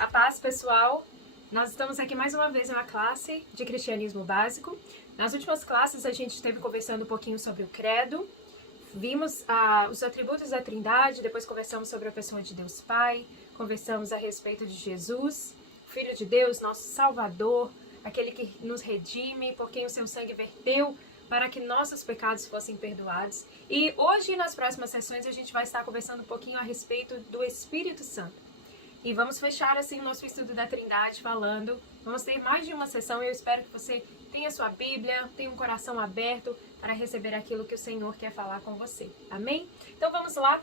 A paz, pessoal. Nós estamos aqui mais uma vez em uma classe de cristianismo básico. Nas últimas classes a gente esteve conversando um pouquinho sobre o credo, vimos os atributos da Trindade, depois conversamos sobre a pessoa de Deus Pai, conversamos a respeito de Jesus, Filho de Deus, nosso Salvador, aquele que nos redime, por quem o seu sangue verteu para que nossos pecados fossem perdoados. E hoje, nas próximas sessões, a gente vai estar conversando um pouquinho a respeito do Espírito Santo. E vamos fechar assim o nosso estudo da Trindade falando. Vamos ter mais de uma sessão e eu espero que você tenha sua Bíblia, tenha um coração aberto para receber aquilo que o Senhor quer falar com você. Amém? Então vamos lá.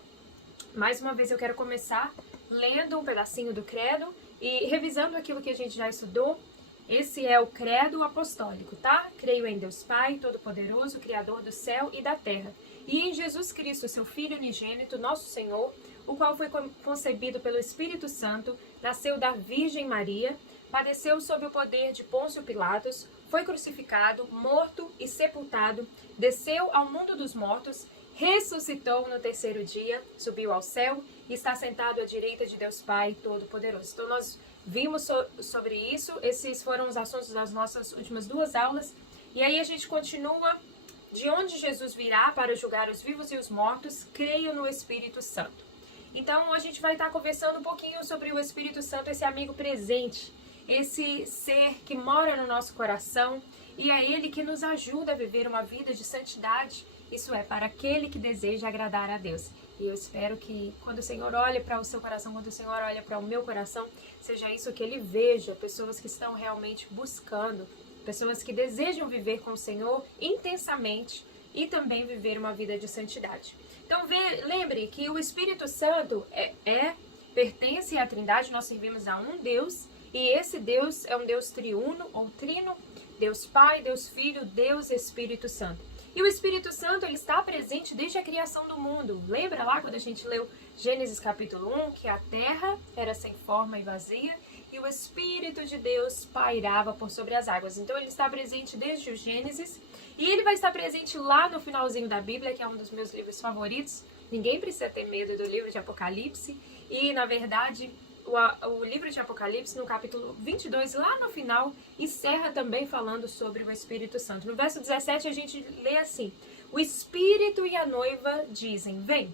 Mais uma vez eu quero começar lendo um pedacinho do credo e revisando aquilo que a gente já estudou. Esse é o credo apostólico, tá? Creio em Deus Pai, Todo-Poderoso, Criador do céu e da terra, e em Jesus Cristo, seu Filho unigênito, nosso Senhor, o qual foi concebido pelo Espírito Santo, nasceu da Virgem Maria, padeceu sob o poder de Pôncio Pilatos, foi crucificado, morto e sepultado, desceu ao mundo dos mortos, ressuscitou no terceiro dia, subiu ao céu e está sentado à direita de Deus Pai Todo-Poderoso. Então nós vimos sobre isso, esses foram os assuntos das nossas últimas duas aulas, e aí a gente continua. De onde Jesus virá para julgar os vivos e os mortos, creio no Espírito Santo. Então, a gente vai estar conversando um pouquinho sobre o Espírito Santo, esse amigo presente, esse ser que mora no nosso coração, e é ele que nos ajuda a viver uma vida de santidade, isso é, para aquele que deseja agradar a Deus. E eu espero que quando o Senhor olha para o seu coração, quando o Senhor olha para o meu coração, seja isso que ele veja, pessoas que estão realmente buscando, pessoas que desejam viver com o Senhor intensamente e também viver uma vida de santidade. Então lembre que o Espírito Santo pertence à Trindade, nós servimos a um Deus, e esse Deus é um Deus triuno ou trino, Deus Pai, Deus Filho, Deus Espírito Santo. E o Espírito Santo ele está presente desde a criação do mundo. Lembra lá quando a gente leu Gênesis capítulo 1, que a terra era sem forma e vazia, e o Espírito de Deus pairava por sobre as águas. Então ele está presente desde o Gênesis, e ele vai estar presente lá no finalzinho da Bíblia, que é um dos meus livros favoritos. Ninguém precisa ter medo do livro de Apocalipse, e na verdade o livro de Apocalipse, no capítulo 22, lá no final, encerra também falando sobre o Espírito Santo. No verso 17 a gente lê assim: o Espírito e a noiva dizem, vem.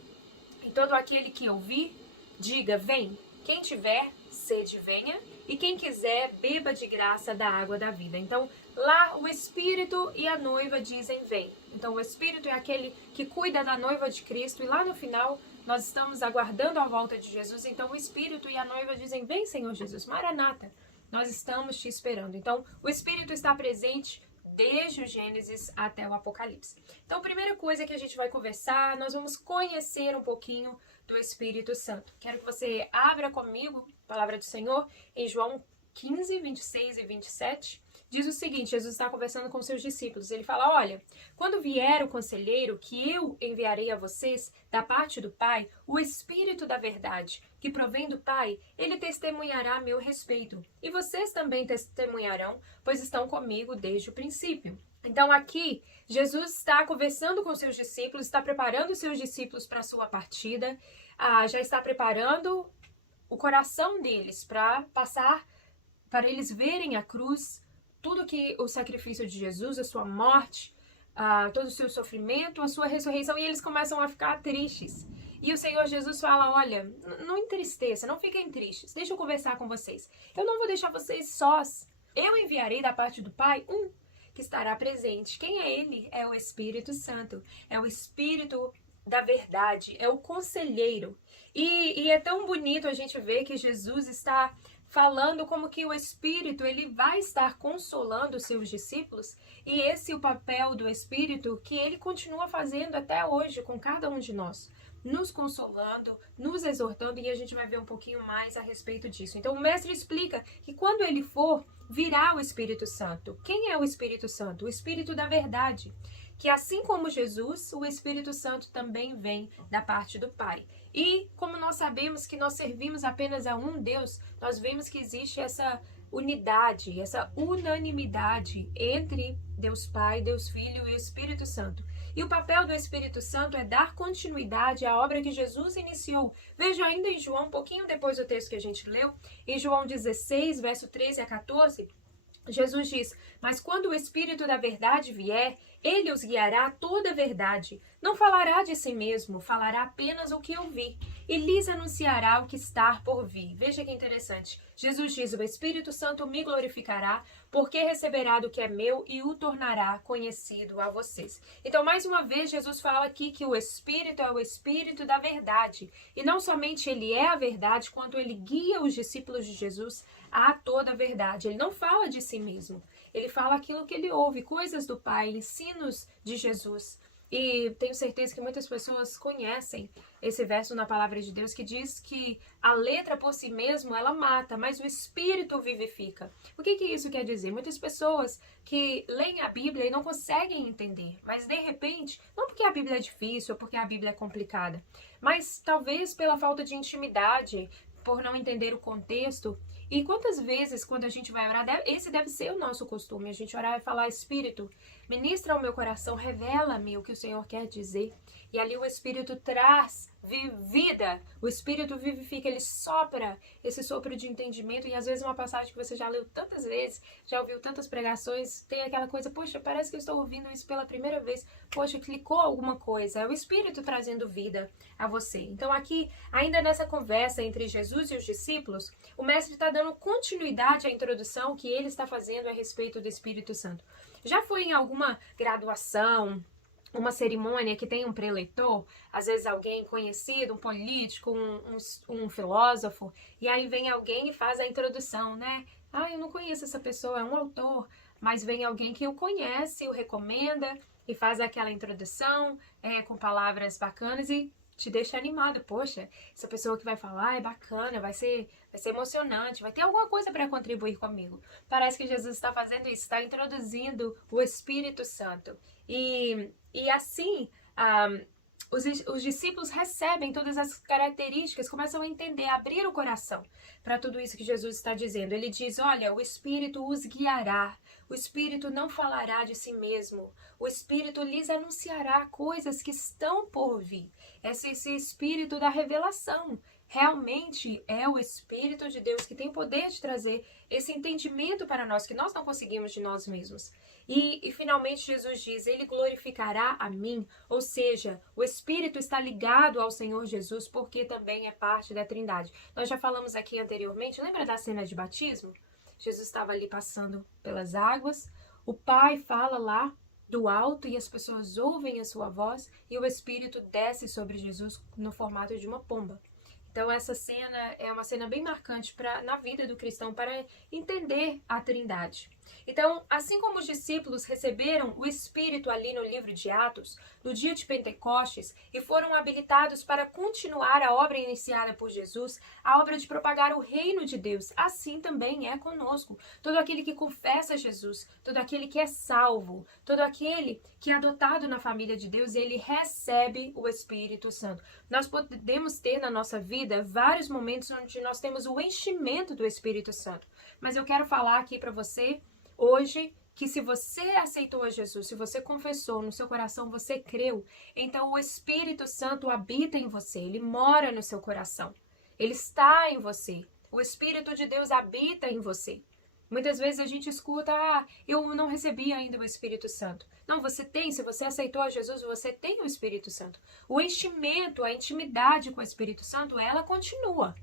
E todo aquele que ouvir, diga, vem. Quem tiver sede, venha, e quem quiser, beba de graça da água da vida. Então, lá o Espírito e a noiva dizem, vem. Então, o Espírito é aquele que cuida da noiva de Cristo, e lá no final, nós estamos aguardando a volta de Jesus. Então, o Espírito e a noiva dizem, vem, Senhor Jesus, Maranata, nós estamos te esperando. Então, o Espírito está presente desde o Gênesis até o Apocalipse. Então, a primeira coisa que a gente vai conversar, nós vamos conhecer um pouquinho do Espírito Santo. Quero que você abra comigo a palavra do Senhor em João 15, 26 e 27. Diz o seguinte, Jesus está conversando com seus discípulos. Ele fala, olha, quando vier o conselheiro que eu enviarei a vocês da parte do Pai, o Espírito da verdade, que provém do Pai, ele testemunhará a meu respeito. E vocês também testemunharão, pois estão comigo desde o princípio. Então aqui, Jesus está conversando com seus discípulos, está preparando seus discípulos para a sua partida, já está preparando o coração deles para passar, para eles verem a cruz, tudo que o sacrifício de Jesus, a sua morte, todo o seu sofrimento, a sua ressurreição, e eles começam a ficar tristes. E o Senhor Jesus fala, olha, não entristeça, não fiquem tristes, deixa eu conversar com vocês. Eu não vou deixar vocês sós. Eu enviarei da parte do Pai que estará presente. Quem é ele? É o Espírito Santo. É o Espírito da verdade, é o conselheiro. E é tão bonito a gente ver que Jesus está falando como que o Espírito ele vai estar consolando os seus discípulos, e esse é o papel do Espírito que ele continua fazendo até hoje com cada um de nós, nos consolando, nos exortando, e a gente vai ver um pouquinho mais a respeito disso. Então o mestre explica que quando ele for, virá o Espírito Santo. Quem é o Espírito Santo? O Espírito da verdade, que assim como Jesus, o Espírito Santo também vem da parte do Pai. E como nós sabemos que nós servimos apenas a um Deus, nós vemos que existe essa unidade, essa unanimidade entre Deus Pai, Deus Filho e o Espírito Santo. E o papel do Espírito Santo é dar continuidade à obra que Jesus iniciou. Veja ainda em João, um pouquinho depois do texto que a gente leu, em João 16, verso 13 a 14, Jesus diz: mas quando o Espírito da verdade vier, ele os guiará a toda a verdade. Não falará de si mesmo, falará apenas o que ouvir, e lhes anunciará o que está por vir. Veja que interessante. Jesus diz: o Espírito Santo me glorificará, porque receberá do que é meu e o tornará conhecido a vocês. Então, mais uma vez, Jesus fala aqui que o Espírito é o Espírito da verdade. E não somente ele é a verdade, quanto ele guia os discípulos de Jesus a toda a verdade. Ele não fala de si mesmo. Ele fala aquilo que ele ouve, coisas do Pai, ensinos de Jesus. E tenho certeza que muitas pessoas conhecem esse verso na palavra de Deus que diz que a letra por si mesmo, ela mata, mas o Espírito vivifica. O que isso quer dizer? Muitas pessoas que leem a Bíblia e não conseguem entender, mas de repente, não porque a Bíblia é difícil ou porque a Bíblia é complicada, mas talvez pela falta de intimidade, por não entender o contexto. E quantas vezes, quando a gente vai orar, esse deve ser o nosso costume, a gente orar e falar: Espírito, ministra ao meu coração, revela-me o que o Senhor quer dizer. E ali o Espírito traz vida, o Espírito vivifica, ele sopra esse sopro de entendimento. E às vezes uma passagem que você já leu tantas vezes, já ouviu tantas pregações, tem aquela coisa: poxa, parece que eu estou ouvindo isso pela primeira vez, poxa, clicou alguma coisa, é o Espírito trazendo vida a você. Então aqui, ainda nessa conversa entre Jesus e os discípulos, o mestre está dando continuidade à introdução que ele está fazendo a respeito do Espírito Santo. Já foi em alguma graduação, uma cerimônia que tem um preletor, às vezes alguém conhecido, um político, um filósofo, e aí vem alguém e faz a introdução, né? Ah, eu não conheço essa pessoa, é um autor, mas vem alguém que o conhece, o recomenda e faz aquela introdução com palavras bacanas e te deixa animado. Poxa, essa pessoa que vai falar é bacana, vai ser emocionante, vai ter alguma coisa para contribuir comigo. Parece que Jesus está fazendo isso, está introduzindo o Espírito Santo. E assim, os discípulos recebem todas as características, começam a entender, a abrir o coração para tudo isso que Jesus está dizendo. Ele diz: olha, o Espírito os guiará, o Espírito não falará de si mesmo, o Espírito lhes anunciará coisas que estão por vir. Esse Espírito da revelação realmente é o Espírito de Deus que tem o poder de trazer esse entendimento para nós, que nós não conseguimos de nós mesmos. E finalmente Jesus diz: ele glorificará a mim, ou seja, o Espírito está ligado ao Senhor Jesus porque também é parte da Trindade. Nós já falamos aqui anteriormente, lembra da cena de batismo? Jesus estava ali passando pelas águas, o Pai fala lá do alto e as pessoas ouvem a sua voz e o Espírito desce sobre Jesus no formato de uma pomba. Então essa cena é uma cena bem marcante na vida do cristão para entender a Trindade. Então, assim como os discípulos receberam o Espírito ali no livro de Atos, no dia de Pentecostes, e foram habilitados para continuar a obra iniciada por Jesus, a obra de propagar o reino de Deus, assim também é conosco. Todo aquele que confessa Jesus, todo aquele que é salvo, todo aquele que é adotado na família de Deus, ele recebe o Espírito Santo. Nós podemos ter na nossa vida vários momentos onde nós temos o enchimento do Espírito Santo. Mas eu quero falar aqui para você hoje que se você aceitou a Jesus, se você confessou no seu coração, você creu, então o Espírito Santo habita em você, ele mora no seu coração, ele está em você, o Espírito de Deus habita em você. Muitas vezes a gente escuta: eu não recebi ainda o Espírito Santo. Não, você tem, se você aceitou a Jesus, você tem o Espírito Santo. O enchimento, a intimidade com o Espírito Santo, ela continua.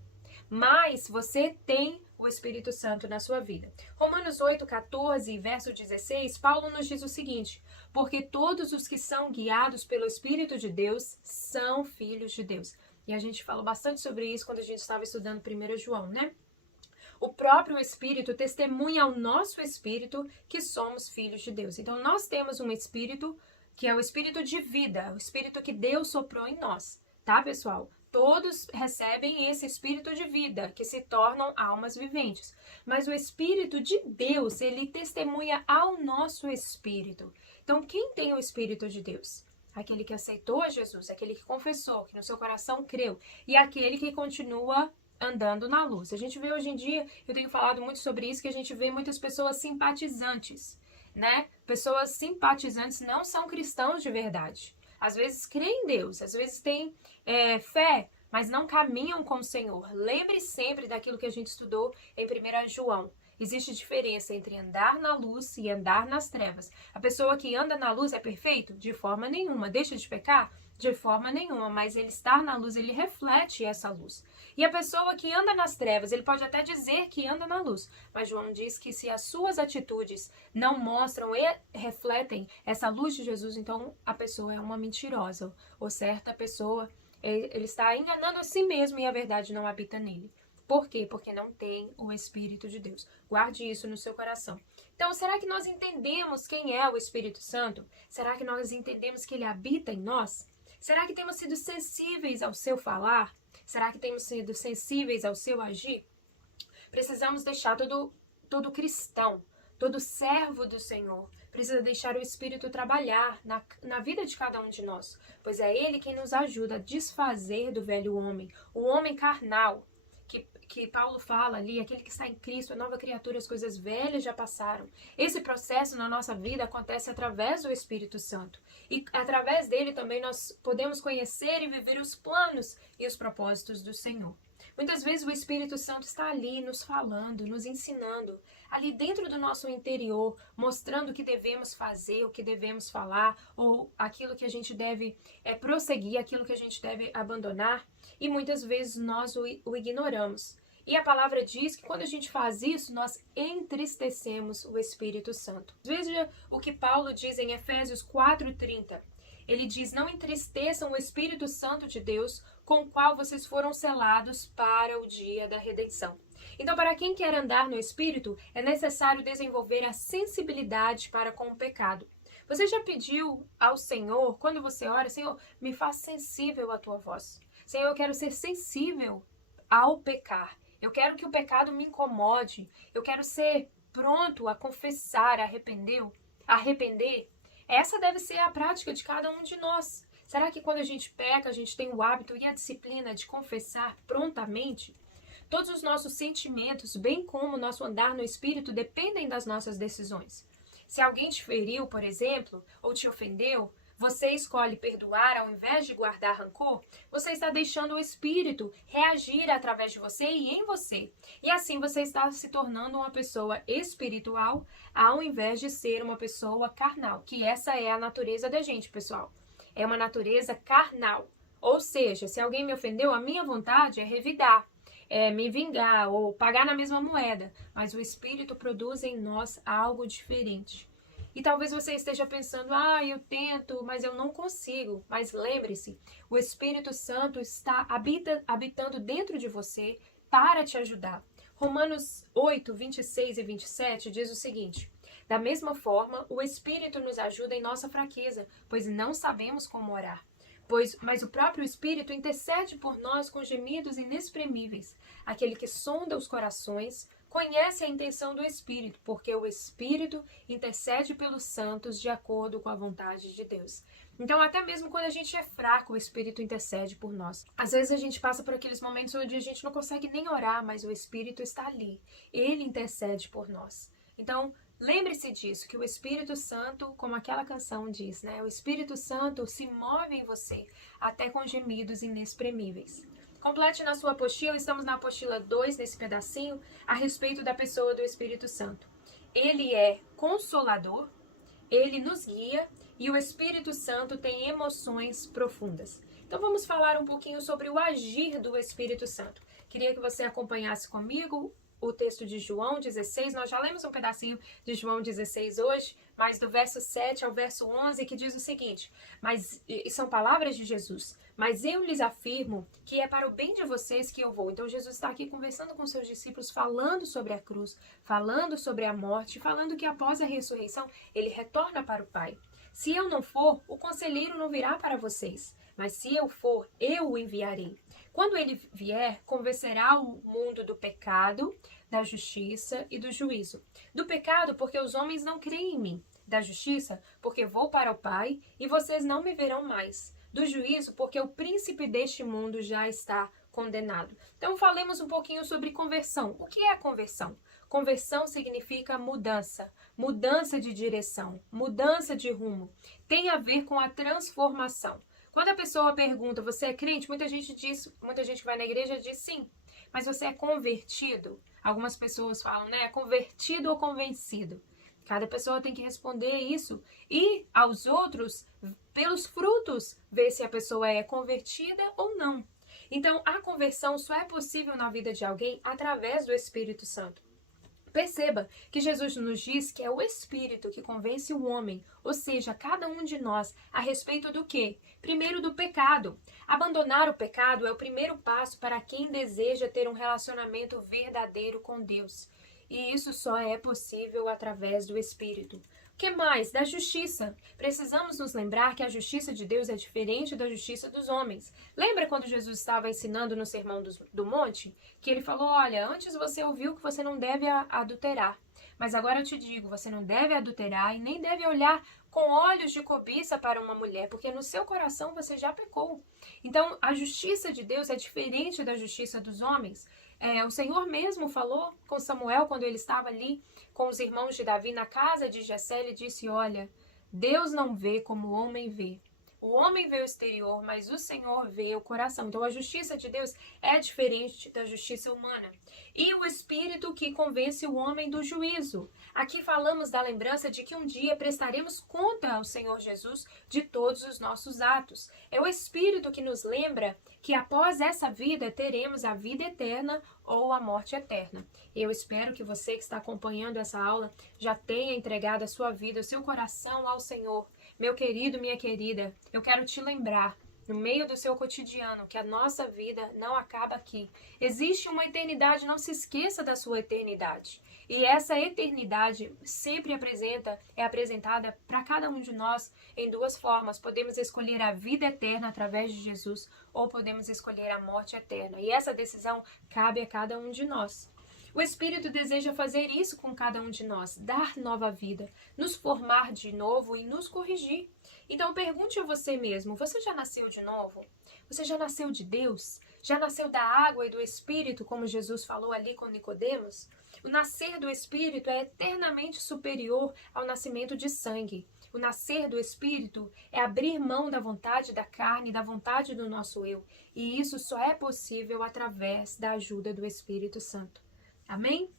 Mas você tem o Espírito Santo na sua vida. Romanos 8, 14, verso 16, Paulo nos diz o seguinte: porque todos os que são guiados pelo Espírito de Deus são filhos de Deus. E a gente falou bastante sobre isso quando a gente estava estudando 1 João, né? O próprio Espírito testemunha ao nosso Espírito que somos filhos de Deus. Então nós temos um Espírito que é o Espírito de vida, o Espírito que Deus soprou em nós, tá, pessoal? Todos recebem esse Espírito de vida, que se tornam almas viventes. Mas o Espírito de Deus, ele testemunha ao nosso Espírito. Então, quem tem o Espírito de Deus? Aquele que aceitou a Jesus, aquele que confessou, que no seu coração creu, e aquele que continua andando na luz. A gente vê hoje em dia, eu tenho falado muito sobre isso, que a gente vê muitas pessoas simpatizantes. né? Pessoas simpatizantes não são cristãos de verdade. Às vezes creem em Deus, às vezes têm fé, mas não caminham com o Senhor. Lembre sempre daquilo que a gente estudou em 1 João. Existe diferença entre andar na luz e andar nas trevas. A pessoa que anda na luz é perfeito? De forma nenhuma. Deixa de pecar? De forma nenhuma, mas ele estar na luz, ele reflete essa luz. E a pessoa que anda nas trevas, ele pode até dizer que anda na luz, mas João diz que se as suas atitudes não mostram e refletem essa luz de Jesus, então a pessoa é uma mentirosa, ou certa pessoa, ele está enganando a si mesmo e a verdade não habita nele. Por quê? Porque não tem o Espírito de Deus. Guarde isso no seu coração. Então, será que nós entendemos quem é o Espírito Santo? Será que nós entendemos que ele habita em nós? Será que temos sido sensíveis ao seu falar? Será que temos sido sensíveis ao seu agir? Precisamos deixar todo cristão, todo servo do Senhor, precisa deixar o Espírito trabalhar na vida de cada um de nós, pois é Ele quem nos ajuda a desfazer do velho homem, o homem carnal, que Paulo fala ali, aquele que está em Cristo, a nova criatura, as coisas velhas já passaram. Esse processo na nossa vida acontece através do Espírito Santo. E através dele também nós podemos conhecer e viver os planos e os propósitos do Senhor. Muitas vezes o Espírito Santo está ali nos falando, nos ensinando, ali dentro do nosso interior, mostrando o que devemos fazer, o que devemos falar, ou aquilo que a gente deve prosseguir, aquilo que a gente deve abandonar, e muitas vezes nós o ignoramos. E a palavra diz que quando a gente faz isso, nós entristecemos o Espírito Santo. Veja o que Paulo diz em Efésios 4:30. Ele diz: não entristeçam o Espírito Santo de Deus, com o qual vocês foram selados para o dia da redenção. Então, para quem quer andar no Espírito, é necessário desenvolver a sensibilidade para com o pecado. Você já pediu ao Senhor, quando você ora, Senhor, me faz sensível à tua voz. Senhor, eu quero ser sensível ao pecar. Eu quero que o pecado me incomode. Eu quero ser pronto a confessar, a arrepender. Essa deve ser a prática de cada um de nós. Será que quando a gente peca, a gente tem o hábito e a disciplina de confessar prontamente? Todos os nossos sentimentos, bem como o nosso andar no Espírito, dependem das nossas decisões. Se alguém te feriu, por exemplo, ou te ofendeu, você escolhe perdoar ao invés de guardar rancor, você está deixando o Espírito reagir através de você e em você. E assim você está se tornando uma pessoa espiritual ao invés de ser uma pessoa carnal, que essa é a natureza da gente, pessoal. É uma natureza carnal. Ou seja, se alguém me ofendeu, a minha vontade é revidar, é me vingar ou pagar na mesma moeda. Mas o Espírito produz em nós algo diferente. E talvez você esteja pensando, eu tento, mas eu não consigo. Mas lembre-se, o Espírito Santo está habitando dentro de você para te ajudar. Romanos 8, 26 e 27 diz o seguinte: da mesma forma, o Espírito nos ajuda em nossa fraqueza, pois não sabemos como orar. Mas o próprio Espírito intercede por nós com gemidos inexprimíveis. Aquele que sonda os corações conhece a intenção do Espírito, porque o Espírito intercede pelos santos de acordo com a vontade de Deus. Então, até mesmo quando a gente é fraco, o Espírito intercede por nós. Às vezes a gente passa por aqueles momentos onde a gente não consegue nem orar, mas o Espírito está ali. Ele intercede por nós. Então, lembre-se disso, que o Espírito Santo, como aquela canção diz, né? O Espírito Santo se move em você, até com gemidos inexprimíveis. Complete na sua apostila, estamos na apostila 2, nesse pedacinho, a respeito da pessoa do Espírito Santo. Ele é consolador, ele nos guia e o Espírito Santo tem emoções profundas. Então vamos falar um pouquinho sobre o agir do Espírito Santo. Queria que você acompanhasse comigo o texto de João 16, nós já lemos um pedacinho de João 16 hoje, mas do verso 7 ao verso 11, que diz o seguinte, e são palavras de Jesus: mas eu lhes afirmo que é para o bem de vocês que eu vou. Então Jesus está aqui conversando com seus discípulos, falando sobre a cruz, falando sobre a morte, falando que após a ressurreição, ele retorna para o Pai. Se eu não for, o conselheiro não virá para vocês, mas se eu for, eu o enviarei. Quando ele vier, convencerá o mundo do pecado, da justiça e do juízo. Do pecado, porque os homens não creem em mim. Da justiça, porque vou para o Pai e vocês não me verão mais. Do juízo, porque o príncipe deste mundo já está condenado. Então, falemos um pouquinho sobre conversão. O que é a conversão? Conversão significa mudança, mudança de direção, mudança de rumo. Tem a ver com a transformação. Quando a pessoa pergunta, você é crente? Muita gente que vai na igreja diz sim, mas você é convertido? Algumas pessoas falam, né? Convertido ou convencido? Cada pessoa tem que responder isso e aos outros, pelos frutos, ver se a pessoa é convertida ou não. Então, a conversão só é possível na vida de alguém através do Espírito Santo. Perceba que Jesus nos diz que é o Espírito que convence o homem, ou seja, cada um de nós, a respeito do quê? Primeiro, do pecado. Abandonar o pecado é o primeiro passo para quem deseja ter um relacionamento verdadeiro com Deus. E isso só é possível através do Espírito. O que mais? Da justiça. Precisamos nos lembrar que a justiça de Deus é diferente da justiça dos homens. Lembra quando Jesus estava ensinando no Sermão do Monte? Que ele falou, olha, antes você ouviu que você não deve adulterar. Mas agora eu te digo, você não deve adulterar e nem deve olhar com olhos de cobiça para uma mulher, porque no seu coração você já pecou. Então, a justiça de Deus é diferente da justiça dos homens. O Senhor mesmo falou com Samuel quando ele estava ali com os irmãos de Davi na casa de Jessé, ele disse, olha, Deus não vê como o homem vê. O homem vê o exterior, mas o Senhor vê o coração. Então, a justiça de Deus é diferente da justiça humana. E o Espírito que convence o homem do juízo. Aqui falamos da lembrança de que um dia prestaremos conta ao Senhor Jesus de todos os nossos atos. É o Espírito que nos lembra que após essa vida teremos a vida eterna ou a morte eterna. Eu espero que você que está acompanhando essa aula já tenha entregado a sua vida, o seu coração ao Senhor. Meu querido, minha querida, eu quero te lembrar, no meio do seu cotidiano, que a nossa vida não acaba aqui. Existe uma eternidade, não se esqueça da sua eternidade. E essa eternidade sempre é apresentada para cada um de nós em duas formas. Podemos escolher a vida eterna através de Jesus ou podemos escolher a morte eterna. E essa decisão cabe a cada um de nós. O Espírito deseja fazer isso com cada um de nós, dar nova vida, nos formar de novo e nos corrigir. Então pergunte a você mesmo, você já nasceu de novo? Você já nasceu de Deus? Já nasceu da água e do Espírito, como Jesus falou ali com Nicodemos? O nascer do Espírito é eternamente superior ao nascimento de sangue. O nascer do Espírito é abrir mão da vontade da carne, da vontade do nosso eu. E isso só é possível através da ajuda do Espírito Santo. Amém?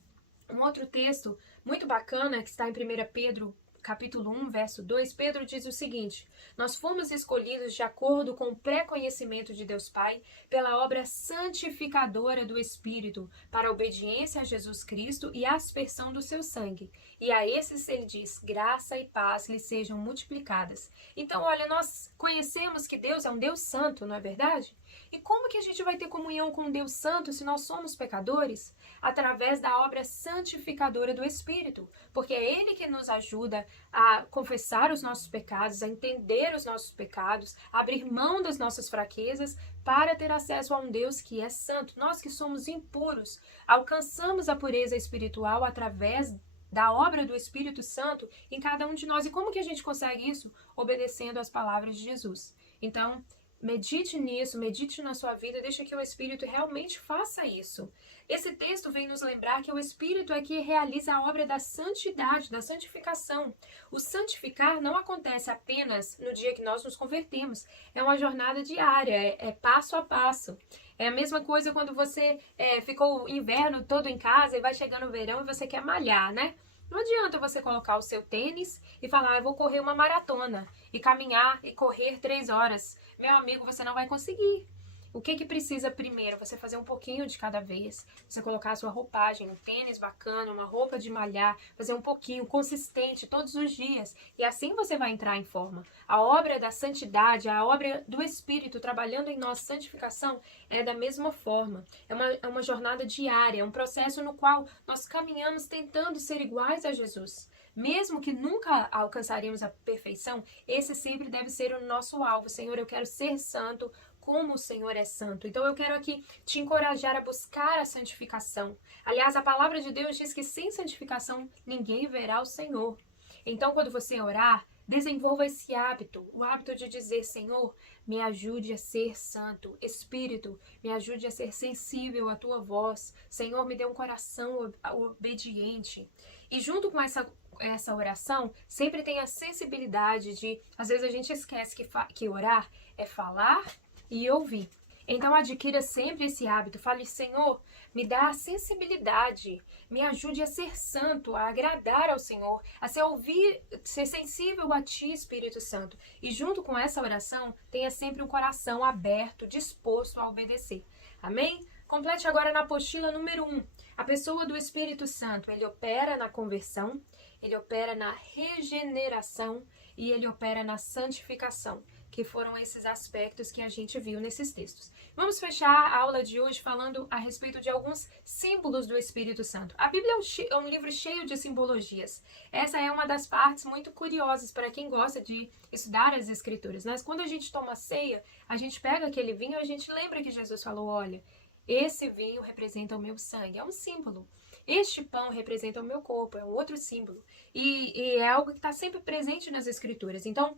Um outro texto muito bacana que está em 1 Pedro, capítulo 1, verso 2, Pedro diz o seguinte, nós fomos escolhidos de acordo com o pré-conhecimento de Deus Pai pela obra santificadora do Espírito, para a obediência a Jesus Cristo e a aspersão do seu sangue. E a esses ele diz, graça e paz lhes sejam multiplicadas. Então, olha, nós conhecemos que Deus é um Deus santo, não é verdade? E como que a gente vai ter comunhão com Deus Santo se nós somos pecadores? Através da obra santificadora do Espírito, porque é Ele que nos ajuda a confessar os nossos pecados, a entender os nossos pecados, a abrir mão das nossas fraquezas para ter acesso a um Deus que é santo. Nós que somos impuros, alcançamos a pureza espiritual através da obra do Espírito Santo em cada um de nós. E como que a gente consegue isso? Obedecendo às palavras de Jesus. Então, medite nisso, medite na sua vida, deixa que o Espírito realmente faça isso. Esse texto vem nos lembrar que o Espírito é que realiza a obra da santidade, da santificação. O santificar não acontece apenas no dia que nós nos convertemos. É uma jornada diária, é passo a passo. É a mesma coisa quando você ficou o inverno todo em casa e vai chegando o verão e você quer malhar, né? Não adianta você colocar o seu tênis e falar, eu vou correr uma maratona e caminhar e correr 3 horas. Meu amigo, você não vai conseguir. O que precisa primeiro? Você fazer um pouquinho de cada vez. Você colocar a sua roupagem, um tênis bacana, uma roupa de malhar, fazer um pouquinho, consistente, todos os dias. E assim você vai entrar em forma. A obra da santidade, a obra do Espírito trabalhando em nós, santificação, é da mesma forma. É uma jornada diária, é um processo no qual nós caminhamos tentando ser iguais a Jesus. Mesmo que nunca alcançaríamos a perfeição, esse sempre deve ser o nosso alvo. Senhor, eu quero ser santo como o Senhor é santo. Então eu quero aqui te encorajar a buscar a santificação. Aliás, a palavra de Deus diz que sem santificação ninguém verá o Senhor. Então quando você orar, Desenvolva esse hábito, o hábito de dizer: Senhor, me ajude a ser santo. Espírito, me ajude a ser sensível à tua voz. Senhor, me dê um coração obediente. E junto com essa oração, sempre tem a sensibilidade de, às vezes a gente esquece que orar é falar e ouvir. Então adquira sempre esse hábito. Fale: Senhor, me dá a sensibilidade, me ajude a ser santo, a agradar ao Senhor, a ser sensível a Ti, Espírito Santo. E junto com essa oração, tenha sempre um coração aberto, disposto a obedecer. Amém? Complete agora na apostila número 1. A pessoa do Espírito Santo, ele opera na conversão, ele opera na regeneração e ele opera na santificação, que foram esses aspectos que a gente viu nesses textos. Vamos fechar a aula de hoje falando a respeito de alguns símbolos do Espírito Santo. A Bíblia é um livro cheio de simbologias. Essa é uma das partes muito curiosas para quem gosta de estudar as Escrituras. Mas quando a gente toma ceia, a gente pega aquele vinho e a gente lembra que Jesus falou: olha, esse vinho representa o meu sangue, é um símbolo. Este pão representa o meu corpo, é um outro símbolo. E é algo que está sempre presente nas Escrituras. Então,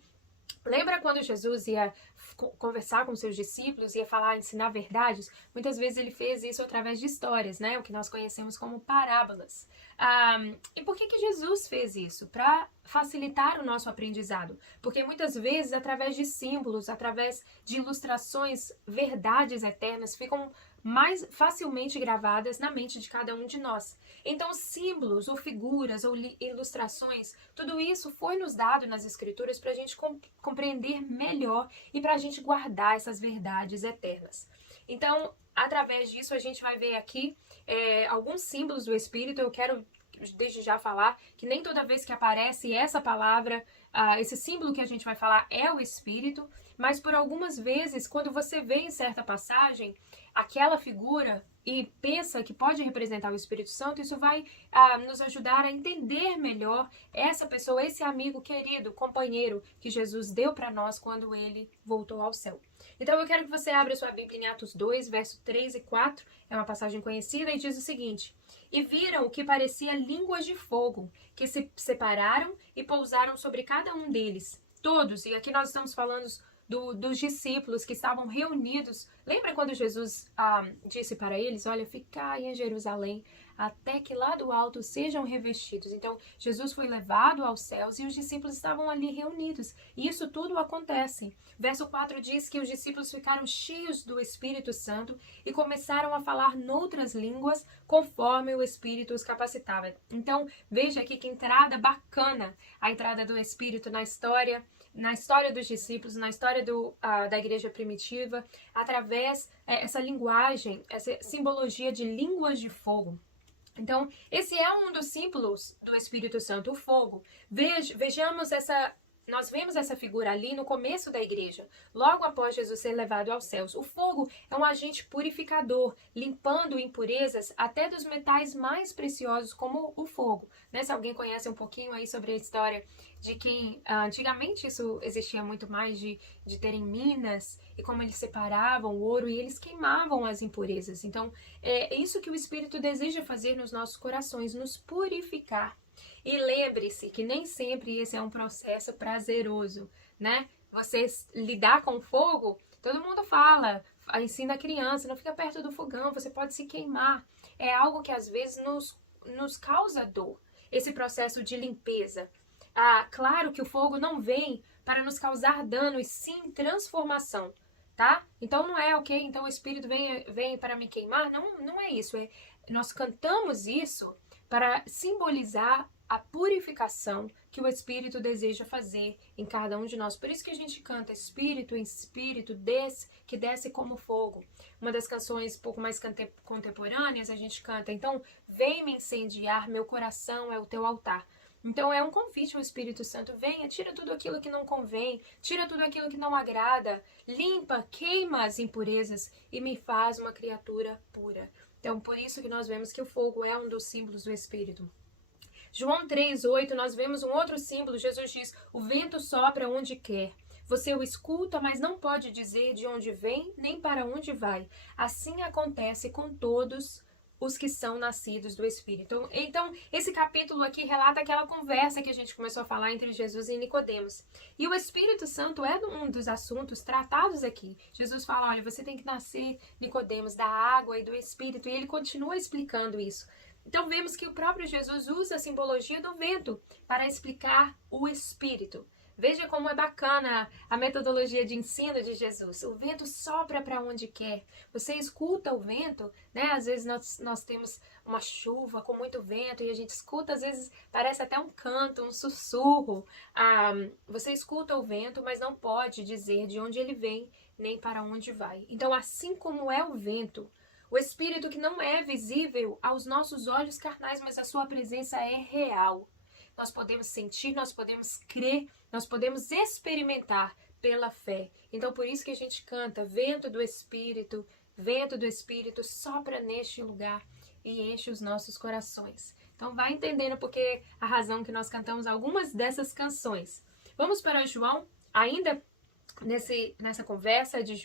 lembra quando Jesus ia conversar com seus discípulos, ia falar, ensinar verdades? Muitas vezes ele fez isso através de histórias, né? O que nós conhecemos como parábolas. E por que Jesus fez isso? Para facilitar o nosso aprendizado. Porque muitas vezes, através de símbolos, através de ilustrações, verdades eternas ficam mais facilmente gravadas na mente de cada um de nós. Então, símbolos, ou figuras, ou ilustrações, tudo isso foi nos dado nas Escrituras para a gente compreender melhor e para a gente guardar essas verdades eternas. Então, através disso, a gente vai ver aqui alguns símbolos do Espírito. Eu quero desde já falar que nem toda vez que aparece essa palavra, esse símbolo que a gente vai falar é o Espírito, mas por algumas vezes, quando você vê em certa passagem aquela figura e pensa que pode representar o Espírito Santo, isso vai nos ajudar a entender melhor essa pessoa, esse amigo querido, companheiro que Jesus deu para nós quando ele voltou ao céu. Então eu quero que você abra sua Bíblia em Atos 2, verso 3 e 4, é uma passagem conhecida, e diz o seguinte: e viram o que parecia línguas de fogo, que se separaram e pousaram sobre cada um deles. Todos, e aqui nós estamos falando dos discípulos que estavam reunidos. Lembra quando Jesus disse para eles: olha, ficai em Jerusalém até que lá do alto sejam revestidos. Então, Jesus foi levado aos céus e os discípulos estavam ali reunidos. E isso tudo acontece. Verso 4 diz que os discípulos ficaram cheios do Espírito Santo e começaram a falar noutras línguas conforme o Espírito os capacitava. Então, veja aqui que entrada bacana, a entrada do Espírito na história dos discípulos, na história da igreja primitiva, através essa linguagem, essa simbologia de línguas de fogo. Então, esse é um dos símbolos do Espírito Santo, o fogo. Vejamos nós vemos essa figura ali no começo da igreja, logo após Jesus ser levado aos céus. O fogo é um agente purificador, limpando impurezas até dos metais mais preciosos, como o fogo. Se alguém conhece um pouquinho aí sobre a história de quem antigamente isso existia muito mais de terem minas e como eles separavam o ouro e eles queimavam as impurezas. Então, é isso que o Espírito deseja fazer nos nossos corações, nos purificar. E lembre-se que nem sempre esse é um processo prazeroso, né? Você lidar com fogo, todo mundo fala, ensina a criança, não fica perto do fogão, você pode se queimar. É algo que às vezes nos causa dor, esse processo de limpeza. Claro que o fogo não vem para nos causar dano, e sim transformação, tá? Então não é ok, então o Espírito vem para me queimar, não é isso. Nós cantamos isso para simbolizar a purificação que o Espírito deseja fazer em cada um de nós. Por isso que a gente canta Espírito em Espírito, que desce como fogo. Uma das canções um pouco mais contemporâneas, a gente canta: então, vem me incendiar, meu coração é o teu altar. Então é um convite ao Espírito Santo: venha, tira tudo aquilo que não convém, tira tudo aquilo que não agrada, limpa, queima as impurezas e me faz uma criatura pura. Então, por isso que nós vemos que o fogo é um dos símbolos do Espírito. João 3,8, nós vemos um outro símbolo. Jesus diz: o vento sopra onde quer. Você o escuta, mas não pode dizer de onde vem, nem para onde vai. Assim acontece com todos os que são nascidos do Espírito. Então, esse capítulo aqui relata aquela conversa que a gente começou a falar entre Jesus e Nicodemos. E o Espírito Santo é um dos assuntos tratados aqui. Jesus fala, olha, você tem que nascer, Nicodemos, da água e do Espírito, e ele continua explicando isso. Então, vemos que o próprio Jesus usa a simbologia do vento para explicar o Espírito. Veja como é bacana a metodologia de ensino de Jesus. O vento sopra para onde quer. Você escuta o vento, né? Às vezes nós temos uma chuva com muito vento e a gente escuta, às vezes parece até um canto, um sussurro. Você escuta o vento, mas não pode dizer de onde ele vem nem para onde vai. Então, assim como é o vento, o Espírito que não é visível aos nossos olhos carnais, mas a sua presença é real. Nós podemos sentir, nós podemos crer, nós podemos experimentar pela fé. Então, por isso que a gente canta, vento do Espírito, sopra neste lugar e enche os nossos corações. Então, vai entendendo porque a razão que nós cantamos algumas dessas canções. Vamos para João, ainda nessa conversa de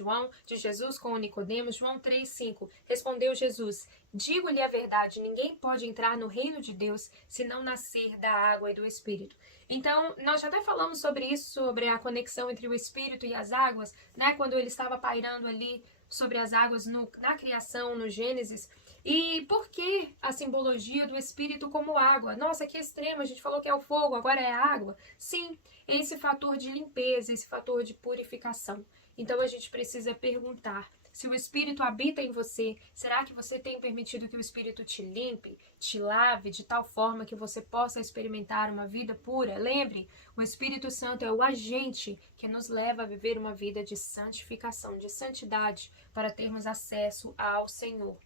Jesus com Nicodemos, João 3,5, respondeu Jesus, digo-lhe a verdade, ninguém pode entrar no reino de Deus se não nascer da água e do Espírito. Então, nós já até falamos sobre isso, sobre a conexão entre o Espírito e as águas, né? Quando ele estava pairando ali sobre as águas na criação, no Gênesis. E por que a simbologia do Espírito como água? Nossa, que extremo, a gente falou que é o fogo, agora é a água. Sim, esse fator de limpeza, esse fator de purificação. Então a gente precisa perguntar, se o Espírito habita em você, será que você tem permitido que o Espírito te limpe, te lave, de tal forma que você possa experimentar uma vida pura? Lembre, o Espírito Santo é o agente que nos leva a viver uma vida de santificação, de santidade, para termos acesso ao Senhor.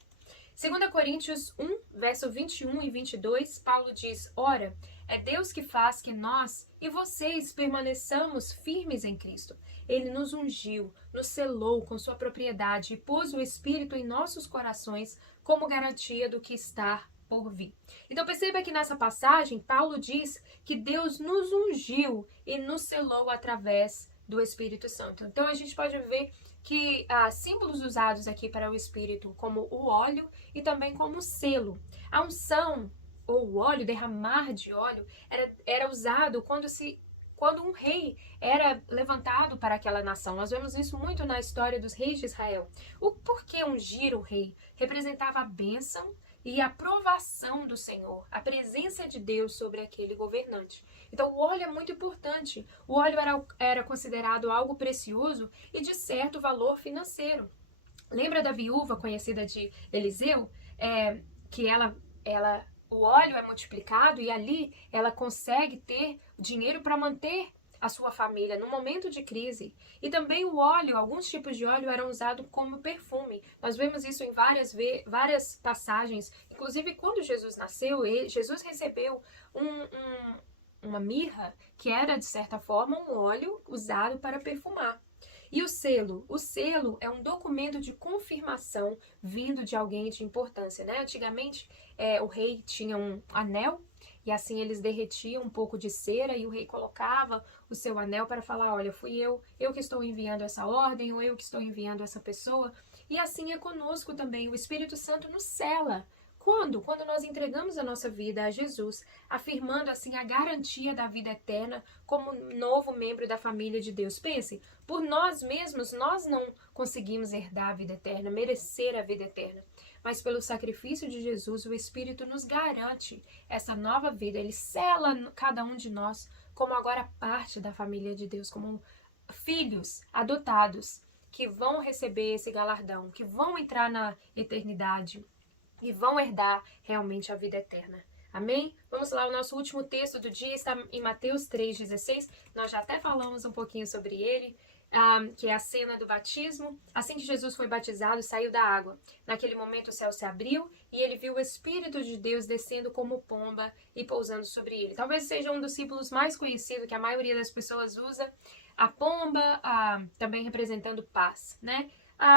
2 Coríntios 1, verso 21 e 22, Paulo diz, ora, é Deus que faz que nós e vocês permaneçamos firmes em Cristo. Ele nos ungiu, nos selou com sua propriedade e pôs o Espírito em nossos corações como garantia do que está por vir. Então perceba que nessa passagem, Paulo diz que Deus nos ungiu e nos selou através do Espírito Santo. Então a gente pode ver que há símbolos usados aqui para o Espírito, como o óleo e também como o selo. A unção, ou o óleo, derramar de óleo, era usado quando um rei era levantado para aquela nação. Nós vemos isso muito na história dos reis de Israel. O porquê ungir o rei? Representava a bênção e a aprovação do Senhor, a presença de Deus sobre aquele governante. Então o óleo é muito importante. O óleo era considerado algo precioso e de certo valor financeiro. Lembra da viúva conhecida de Eliseu? Que o óleo é multiplicado e ali ela consegue ter dinheiro para manter a sua família no momento de crise. E também o óleo, alguns tipos de óleo eram usados como perfume. Nós vemos isso em várias passagens. Inclusive, quando Jesus nasceu, Jesus recebeu uma mirra, que era, de certa forma, um óleo usado para perfumar. E o selo? O selo é um documento de confirmação vindo de alguém de importância, né? Antigamente, o rei tinha um anel e assim eles derretiam um pouco de cera e o rei colocava o seu anel para falar, olha, fui eu que estou enviando essa ordem ou eu que estou enviando essa pessoa. E assim é conosco também. O Espírito Santo nos sela. Quando? Quando nós entregamos a nossa vida a Jesus, afirmando assim a garantia da vida eterna como novo membro da família de Deus. Pense, por nós mesmos, nós não conseguimos herdar a vida eterna, merecer a vida eterna. Mas pelo sacrifício de Jesus, o Espírito nos garante essa nova vida. Ele sela cada um de nós como agora parte da família de Deus, como filhos adotados que vão receber esse galardão, que vão entrar na eternidade e vão herdar realmente a vida eterna. Amém? Vamos lá, o nosso último texto do dia está em Mateus 3,16. Nós já até falamos um pouquinho sobre ele, que é a cena do batismo. Assim que Jesus foi batizado, saiu da água. Naquele momento o céu se abriu e ele viu o Espírito de Deus descendo como pomba e pousando sobre ele. Talvez seja um dos símbolos mais conhecidos que a maioria das pessoas usa. A pomba, também representando paz, né?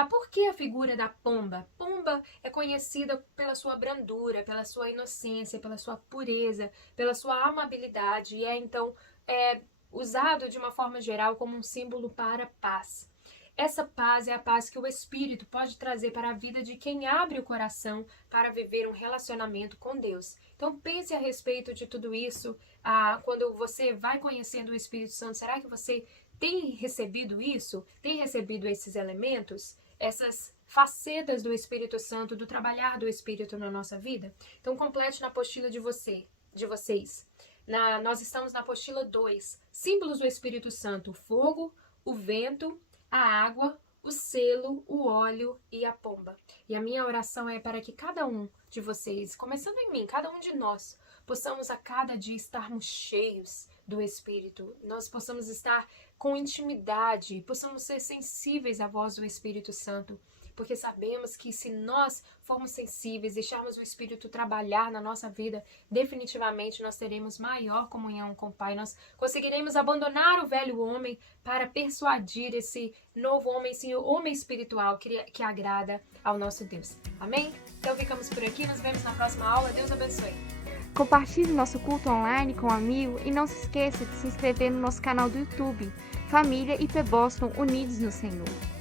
Por que a figura da pomba? Pomba é conhecida pela sua brandura, pela sua inocência, pela sua pureza, pela sua amabilidade e é então usado de uma forma geral como um símbolo para paz. Essa paz é a paz que o Espírito pode trazer para a vida de quem abre o coração para viver um relacionamento com Deus. Então pense a respeito de tudo isso, quando você vai conhecendo o Espírito Santo, será que você tem recebido isso? Tem recebido esses elementos? Essas facetas do Espírito Santo, do trabalhar do Espírito na nossa vida? Então complete na apostila de vocês. Nós estamos na apostila 2, símbolos do Espírito Santo: o fogo, o vento, a água, o selo, o óleo e a pomba. E a minha oração é para que cada um de vocês, começando em mim, cada um de nós, possamos a cada dia estarmos cheios do Espírito. Nós possamos estar com intimidade, possamos ser sensíveis à voz do Espírito Santo. Porque sabemos que se nós formos sensíveis, deixarmos o Espírito trabalhar na nossa vida, definitivamente nós teremos maior comunhão com o Pai. Nós conseguiremos abandonar o velho homem para persuadir esse novo homem, esse homem espiritual que agrada ao nosso Deus. Amém? Então ficamos por aqui, nos vemos na próxima aula. Deus abençoe. Compartilhe nosso culto online com um amigo e não se esqueça de se inscrever no nosso canal do YouTube, Família IP Boston Unidos no Senhor.